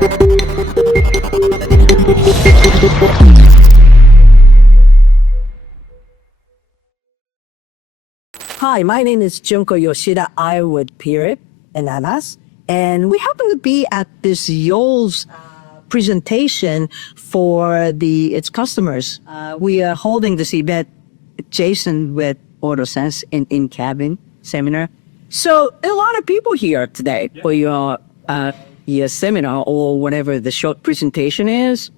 Hi, my name is Junko Yoshida. I'm with Pierrick and Anas, and we happen to be at this Yole's presentation for its customers. We are holding this event adjacent with AutoSens in-cabin seminar. So a lot of people here today for your seminar or whatever the short presentation is.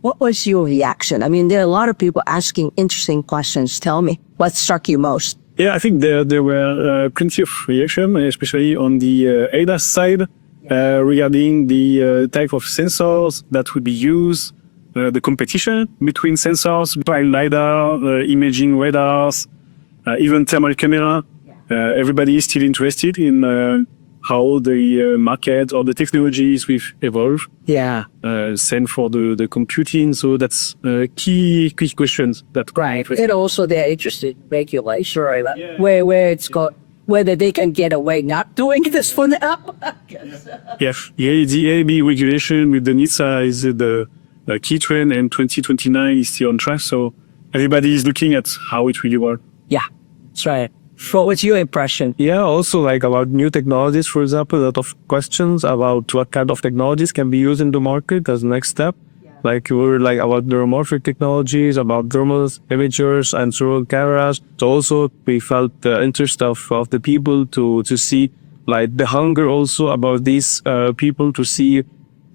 What was your reaction? I mean, there are a lot of people asking interesting questions. Tell me, what struck you most? Yeah, I think there were plenty of reaction, especially on the ADAS side, regarding the type of sensors that would be used, the competition between sensors, by LiDAR, imaging radars, even thermal camera. Everybody is still interested in how the market or the technologies will evolve. Yeah. Same for the computing. So that's key questions that right. And also they're interested in regulation, right? Yeah. Where it's got whether they can get away not doing this for now. Yes. Yeah, the AB regulation with the NHTSA is the key trend, and 2029 is still on track. So everybody is looking at how it really works. Yeah, that's right. What was your impression? Yeah, also like about new technologies, for example, a lot of questions about what kind of technologies can be used in the market as next step. Yeah. Like we're like about neuromorphic technologies, about thermal imagers and thermal cameras. So also we felt the interest of the people to see like the hunger also about these people to see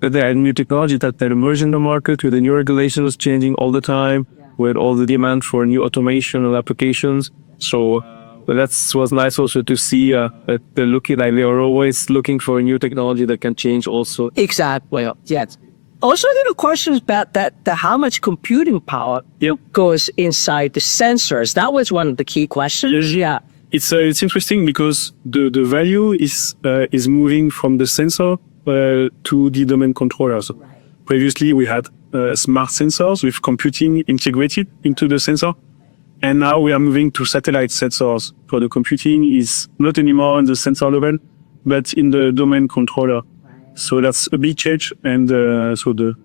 that there are new technologies that are emerging in the market with the new regulations changing all the time, with all the demand for new automation and applications. So that was nice also to see that they're looking like they are always looking for a new technology that can change also. Exactly. Yes. Also, there are questions about how much computing power goes inside the sensors. That was one of the key questions. Yeah. It's interesting because the value is moving from the sensor to the domain controllers. Right. Previously, we had smart sensors with computing integrated into the sensor. And now we are moving to satellite sensors. So the computing is not anymore on the sensor level, but in the domain controller. Right. So that's a big change. And so the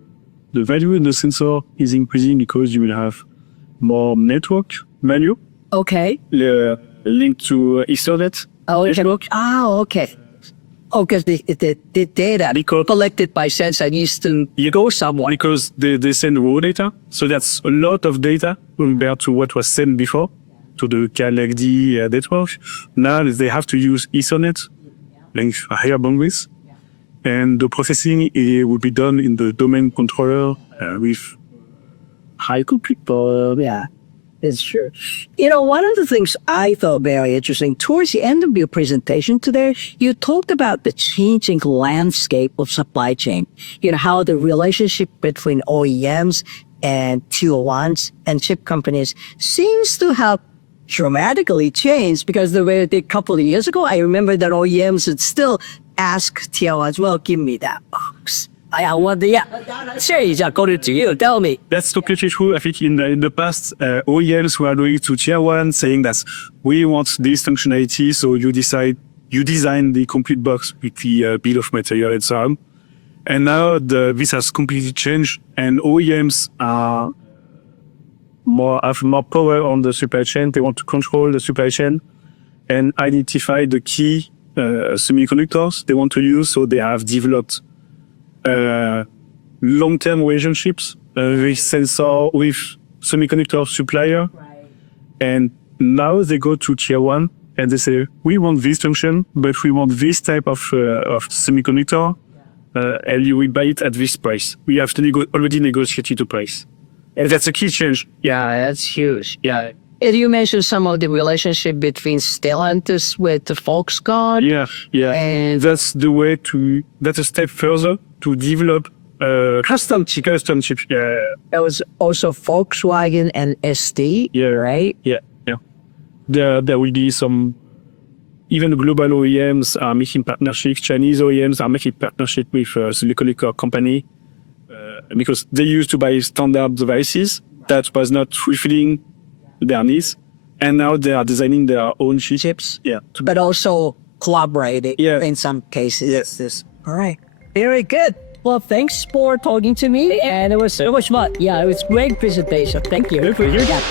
value in the sensor is increasing because you will have more network value. Okay. Linked to Ethernet. Oh, okay. Oh, because the data collected by sensor needs to go somewhere. Because they send raw data. So that's a lot of data compared to what was sent before to the CalXD network. Now they have to use Ethernet, like higher bandwidth. And the processing will be done in the domain controller with high compute power. Yeah. It's true. You know, one of the things I thought very interesting, towards the end of your presentation today, you talked about the changing landscape of supply chain. You know, how the relationship between OEMs and Tier 1s and chip companies seems to have dramatically changed, because the way a couple of years ago, I remember that OEMs would still ask Tier 1s, well, give me that box. I want the, sure, according to you, tell me. That's completely true. I think in the past, OEMs were going to Tier 1 saying that we want this functionality, so you design the complete box with the bill of material and so on. And now this has completely changed, and OEMs have more power on the supply chain. They want to control the supply chain and identify the key semiconductors they want to use, so they have developed long-term relationships with semiconductor supplier. Right. And now they go to Tier 1 and they say, we want this function, but we want this type of semiconductor, and you will buy it at this price. We have to already negotiated the price. And that's a key change. Yeah, that's huge. Yeah. And you mentioned some of the relationship between Stellantis with the Volkswagen. Yeah. And that's a step further to develop custom chips. Yeah. It was also Volkswagen and SD, right? Yeah. There will be some, even global OEMs are making partnerships, Chinese OEMs are making partnership with semiconductor company because they used to buy standard devices that was not fulfilling their needs, and now they are designing their own chips. Yeah. But also collaborating in some cases. Yes. All right. Very good. Well, thanks for talking to me, and it was fun. Yeah, it was great presentation. Thank you. Good for you. Yeah.